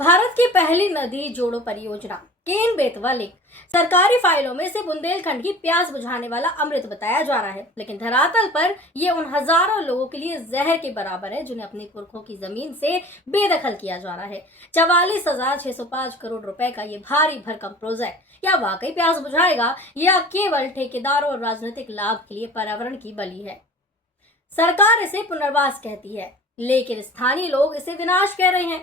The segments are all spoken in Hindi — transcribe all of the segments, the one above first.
भारत की पहली नदी जोड़ो परियोजना केन बेतवा लिंक सरकारी फाइलों में से बुंदेलखंड की प्यास बुझाने वाला अमृत बताया जा रहा है, लेकिन धरातल पर यह उन हजारों लोगों के लिए जहर के बराबर है जिन्हें अपनी पुरखों की जमीन से बेदखल किया जा रहा है। 44,605 करोड़ रुपए का ये भारी भरकम प्रोजेक्ट क्या वाकई प्यास बुझाएगा या केवल ठेकेदारों और राजनीतिक लाभ के लिए पर्यावरण की बलि है? सरकार इसे पुनर्वास कहती है, लेकिन स्थानीय लोग इसे विनाश कह रहे हैं।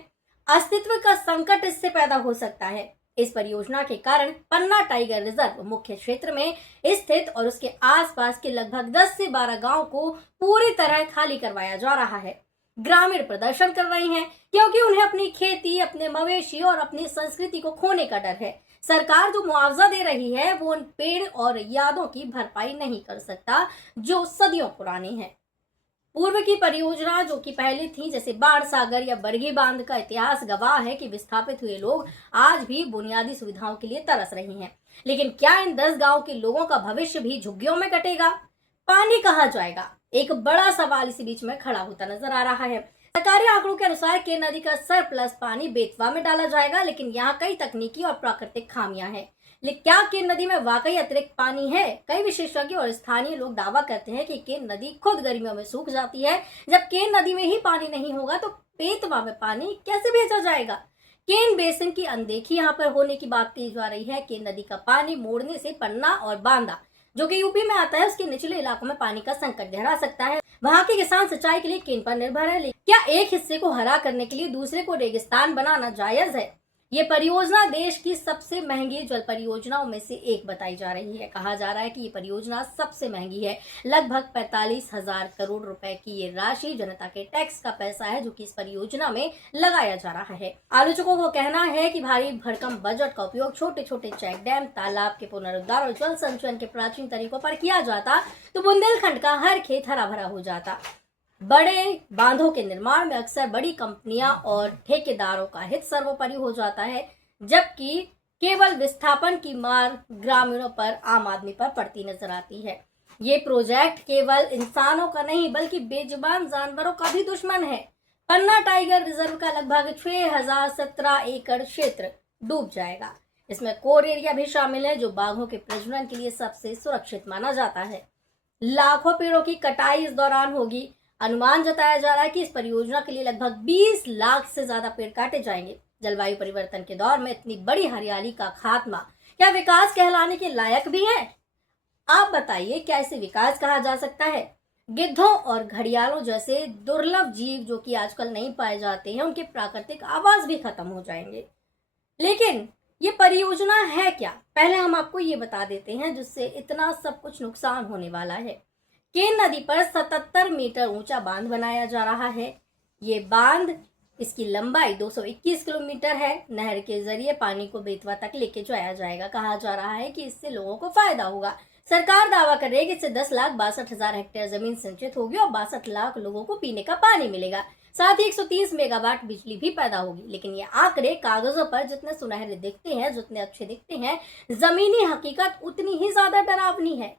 अस्तित्व का संकट इससे पैदा हो सकता है। इस परियोजना के कारण पन्ना टाइगर रिजर्व मुख्य क्षेत्र में स्थित और उसके आसपास के लगभग 10 से 12 गांव को पूरी तरह खाली करवाया जा रहा है। ग्रामीण प्रदर्शन कर रहे हैं क्योंकि उन्हें अपनी खेती, अपने मवेशी और अपनी संस्कृति को खोने का डर है। सरकार जो मुआवजा दे रही है वो उन पेड़ और यादों की भरपाई नहीं कर सकता जो सदियों पुरानी है। पूर्व की परियोजना जो कि पहले थी, जैसे बाण सागर या बरगी बांध का इतिहास गवाह है कि विस्थापित हुए लोग आज भी बुनियादी सुविधाओं के लिए तरस रहे हैं। लेकिन क्या इन 10 गांव के लोगों का भविष्य भी झुग्गियों में कटेगा? पानी कहाँ जाएगा? एक बड़ा सवाल इसी बीच में खड़ा होता नजर आ रहा है। सरकारी आंकड़ों के अनुसार केन नदी का सरप्लस पानी बेतवा में डाला जाएगा, लेकिन यहाँ कई तकनीकी और प्राकृतिक खामियां हैं। लेकिन क्या केन नदी में वाकई अतिरिक्त पानी है? कई विशेषज्ञ और स्थानीय लोग दावा करते हैं कि केन नदी खुद गर्मियों में सूख जाती है। जब केन नदी में ही पानी नहीं होगा तो बेतवा में पानी कैसे भेजा जाएगा? केन बेसिन की अनदेखी यहाँ पर होने की बात कही जा रही है। केन नदी का पानी मोड़ने से पन्ना और बांदा जो कि यूपी में आता है, उसके निचले इलाकों में पानी का संकट गहरा सकता है। वहाँ के किसान सिंचाई के लिए केन पर निर्भर है, लेकिन क्या एक हिस्से को हरा करने के लिए दूसरे को रेगिस्तान बनाना जायज है? ये परियोजना देश की सबसे महंगी जल परियोजनाओं में से एक बताई जा रही है। कहा जा रहा है कि ये परियोजना सबसे महंगी है। लगभग 45,000 करोड़ रुपए की ये राशि जनता के टैक्स का पैसा है जो कि इस परियोजना में लगाया जा रहा है। आलोचकों को कहना है कि भारी भरकम बजट का उपयोग छोटे छोटे चेक डैम, तालाब के पुनरुद्धार और जल संचयन के प्राचीन तरीकों पर किया जाता तो बुंदेलखंड का हर खेत हरा भरा हो जाता। बड़े बांधों के निर्माण में अक्सर बड़ी कंपनियां और ठेकेदारों का हित सर्वोपरि हो जाता है, जबकि केवल विस्थापन की मार ग्रामीणों पर, आम आदमी पर पड़ती नजर आती है। ये प्रोजेक्ट केवल इंसानों का नहीं बल्कि बेजुबान जानवरों का भी दुश्मन है। पन्ना टाइगर रिजर्व का लगभग 6017 एकड़ क्षेत्र डूब जाएगा। इसमें कोर एरिया भी शामिल है जो बाघों के प्रजनन के लिए सबसे सुरक्षित माना जाता है। लाखों पेड़ों की कटाई इस दौरान होगी। अनुमान जताया जा रहा है कि इस परियोजना के लिए लगभग 20 लाख से ज्यादा पेड़ काटे जाएंगे। जलवायु परिवर्तन के दौर में इतनी बड़ी हरियाली का खात्मा क्या विकास कहलाने के लायक भी है? आप बताइए, क्या इसे विकास कहा जा सकता है? गिद्धों और घड़ियालों जैसे दुर्लभ जीव जो कि आजकल नहीं पाए जाते हैं, उनके प्राकृतिक आवास भी खत्म हो जाएंगे। लेकिन ये परियोजना है क्या? पहले हम आपको ये बता देते हैं जिससे इतना सब कुछ नुकसान होने वाला है। केन नदी पर 77 मीटर ऊंचा बांध बनाया जा रहा है। ये बांध, इसकी लंबाई 221 किलोमीटर है। नहर के जरिए पानी को बेतवा तक लेके जाया जाएगा। कहा जा रहा है कि इससे लोगों को फायदा होगा। सरकार दावा कर रही है कि इससे 10,62,000 हेक्टेयर जमीन सिंचित होगी और 62 लाख लोगों को पीने का पानी मिलेगा। साथ ही 130 मेगावाट बिजली भी पैदा होगी। लेकिन ये आंकड़े कागजों पर जितने सुनहरे दिखते हैं, जितने अच्छे दिखते हैं, जमीनी हकीकत उतनी ही ज्यादा डरावनी है।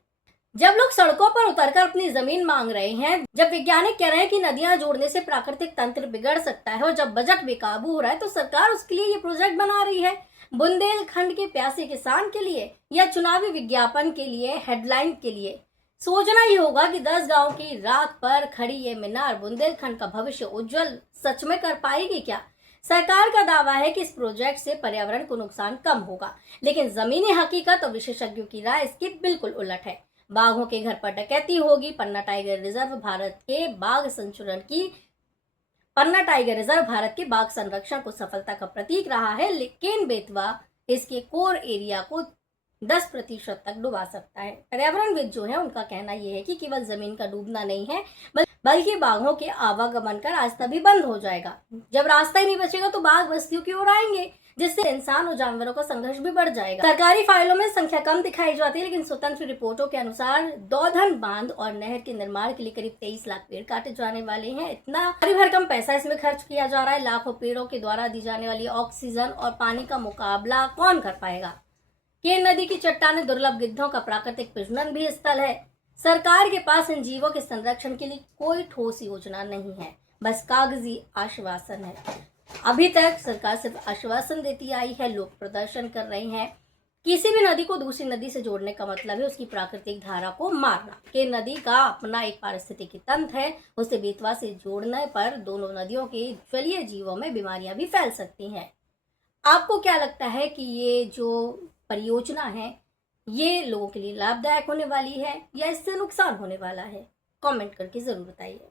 जब लोग सड़कों पर उतरकर अपनी जमीन मांग रहे हैं, जब वैज्ञानिक कह रहे हैं कि नदियां जोड़ने से प्राकृतिक तंत्र बिगड़ सकता है और जब बजट बेकाबू हो रहा है, तो सरकार उसके लिए ये प्रोजेक्ट बना रही है। बुंदेलखंड के प्यासे किसान के लिए या चुनावी विज्ञापन के लिए, हेडलाइन के लिए? सोचना ही होगा कि 10 गांव की राख पर खड़ी ये मीनार बुंदेलखंड का भविष्य उज्जवल सच में कर पाएगी क्या? सरकार का दावा है कि इस प्रोजेक्ट से पर्यावरण को नुकसान कम होगा, लेकिन जमीनी हकीकत और विशेषज्ञों की राय इसकी बिल्कुल उलट है। बाघों के घर पर डकैती होगी। पन्ना टाइगर रिजर्व भारत के बाघ संरक्षण को सफलता का प्रतीक रहा है, लेकिन बेतवा इसके कोर एरिया को 10% तक डुबा सकता है। पर्यावरणविद जो है उनका कहना यह है कि केवल जमीन का डूबना नहीं है, बल्कि बाघों के आवागमन का रास्ता भी बंद हो जाएगा। जब रास्ता ही नहीं बचेगा तो बाघ बस्तियों की ओर आएंगे, जिससे इंसान और जानवरों का संघर्ष भी बढ़ जाएगा। सरकारी फाइलों में संख्या कम दिखाई जाती है, लेकिन स्वतंत्र रिपोर्टों के अनुसार दौधन बांध और नहर के निर्माण के लिए करीब 23 लाख पेड़ काटे जाने वाले हैं। इतना भारी भरकम पैसा इसमें खर्च किया जा रहा है। लाखों पेड़ों के द्वारा दी जाने वाली ऑक्सीजन और पानी का मुकाबला कौन कर पाएगा? केन नदी की चट्टानें दुर्लभ गिद्धों का प्राकृतिक प्रजनन भी स्थल है। सरकार के पास इन जीवों के संरक्षण के लिए कोई ठोस योजना नहीं है, बस कागजी आश्वासन है। अभी तक सरकार सिर्फ आश्वासन देती आई है, लोग प्रदर्शन कर रहे हैं। किसी भी नदी को दूसरी नदी से जोड़ने का मतलब है उसकी प्राकृतिक धारा को मारना। कि नदी का अपना एक पारिस्थितिकी तंत्र है, उसे बेतवा से जोड़ने पर दोनों नदियों के जलीय जीवों में बीमारियां भी फैल सकती हैं। आपको क्या लगता है कि ये जो परियोजना है ये लोगों के लिए लाभदायक होने वाली है या इससे नुकसान होने वाला है? कमेंट करके जरूर बताइए।